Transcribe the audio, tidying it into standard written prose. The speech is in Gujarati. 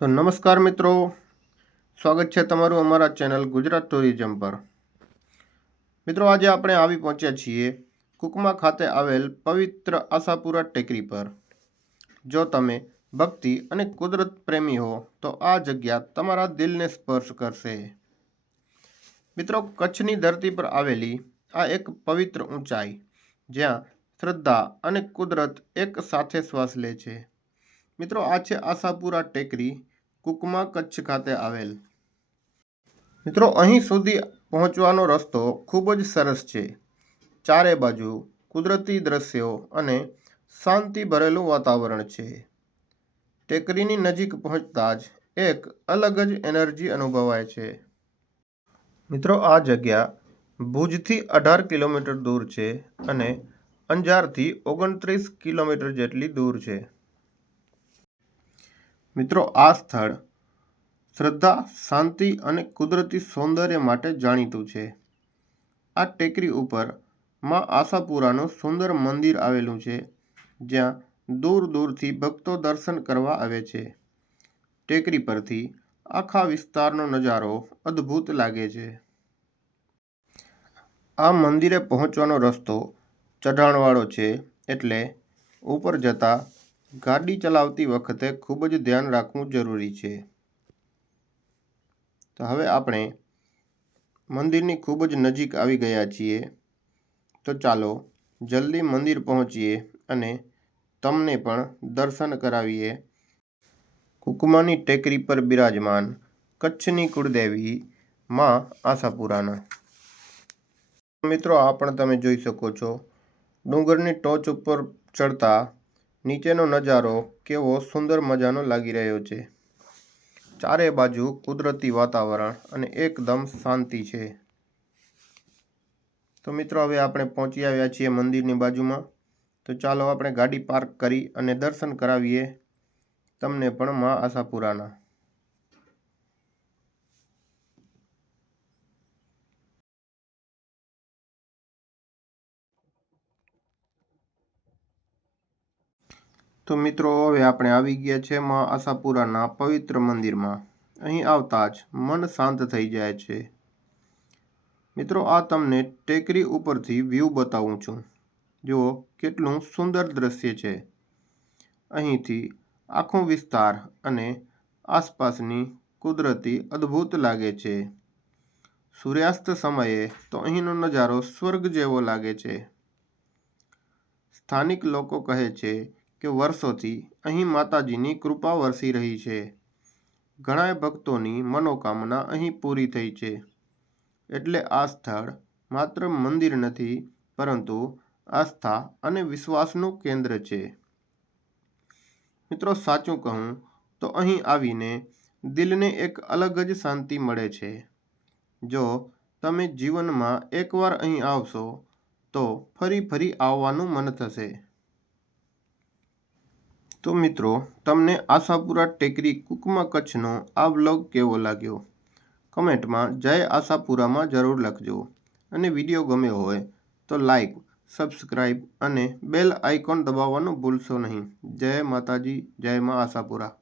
તો નમસ્કાર મિત્રો, સ્વાગત છે તમારું અમારા ચેનલ ગુજરાત ટુરિઝમ પર। મિત્રો, આજે આપણે આવી પહોંચ્યા છીએ કુકમા ખાતે આવેલ પવિત્ર આશાપુરા ટેકરી પર। જો તમે ભક્તિ અને કુદરત પ્રેમી હો તો આ જગ્યા તમારા દિલને સ્પર્શ કરશે। મિત્રો, કચ્છની ધરતી પર આવેલી આ એક પવિત્ર ઊંચાઈ જ્યાં શ્રદ્ધા અને કુદરત એક સાથે શ્વાસ લે છે। મિત્રો, આ છે આશાપુરા ટેકરી, કુકમા કચ્છ ખાતે આવેલ। મિત્રો, અહીં સુધી પહોંચવાનો રસ્તો ખૂબ જ સરસ છે। ચારે બાજુ કુદરતી દ્રશ્યો અને શાંતિ ભરેલું વાતાવરણ છે। ટેકરીની નજીક પહોંચતા જ એક અલગ જ એનર્જી અનુભવાય છે। મિત્રો, આ જગ્યા ભુજથી 18 કિલોમીટર દૂર છે અને અંજારથી 29 કિલોમીટર જેટલી દૂર છે। મિત્રો, આ સ્થળ શ્રદ્ધા, શાંતિ અને કુદરતી સૌંદર્ય માટે જાણીતું છે। આ ટેકરી ઉપર માં આશાપુરાનું સુંદર મંદિર આવેલું છે, જ્યાં દૂર દૂરથી ભક્તો દર્શન કરવા આવે છે। ટેકરી પરથી આખા વિસ્તારનો નજારો અદ્ભુત લાગે છે। આ મંદિરે પહોંચવાનો રસ્તો ચઢાણવાળો છે, એટલે ઉપર જતા ગાડી ચલાવતી વખતે ખૂબ જ ધ્યાન રાખવું જરૂરી છે। તો હવે આપણે મંદિરની ખૂબ જ નજીક આવી ગયા છીએ, તો ચાલો જલ્દી મંદિર પહોંચીએ અને તમને પણ દર્શન કરાવીએ કુકમાની ટેકરી પર બિરાજમાન કચ્છની કુળદેવી માં આશાપુરાના। મિત્રો, આ પણ તમે જોઈ શકો છો, ડુંગરની ટોચ ઉપર ચડતા નીચેનો નજારો કેવો સુંદર મજાનો લાગી રહ્યો છે। ચારે બાજુ કુદરતી વાતાવરણ અને એકદમ શાંતિ છે। તો મિત્રો, હવે આપણે પહોંચી આવ્યા છીએ મંદિરની બાજુમાં, તો ચાલો આપણે ગાડી પાર્ક કરી અને દર્શન કરાવીએ તમને પણ માં આશાપુરાના। તો મિત્રો, હવે આપણે આવી ગયા છે માં આશાપુરાના પવિત્ર મંદિરમાં। અહીં આવતા જ મન શાંત થઈ જાય છે। મિત્રો, આ તમને ટેકરી ઉપરથી વ્યૂ બતાવું છું। જુઓ કેટલું સુંદર દ્રશ્ય છે। અહીંથી આખો વિસ્તાર અને આસપાસની કુદરતી અદ્ભુત લાગે છે। સૂર્યાસ્ત સમયે તો અહીંનો નજારો સ્વર્ગ જેવો લાગે છે। સ્થાનિક લોકો કહે છે કે વર્ષોથી અહીં માતાજીની કૃપા વરસી રહી છે। ઘણા ભક્તોની મનોકામના અહીં પૂરી થઈ છે। એટલે આ સ્થળ માત્ર મંદિર નથી, પરંતુ આસ્થા અને વિશ્વાસનું કેન્દ્ર છે। મિત્રો, સાચું કહું તો અહીં આવીને દિલને એક અલગ જ શાંતિ મળે છે। જો તમે જીવનમાં એકવાર અહીં આવશો તો ફરી આવવાનું મન થશે। તો મિત્રો, તમને આશાપુરા ટેકરી કુકમા કચ્છનો આ વ્લોગ કેવો લાગ્યો? કમેન્ટમાં જય આશાપુરામાં જરૂર લખજો અને વિડીયો ગમ્યો હોય તો લાઈક, સબસ્ક્રાઈબ અને બેલ આઇકોન દબાવવાનું ભૂલશો નહીં। જય માતાજી, જય માં આશાપુરા।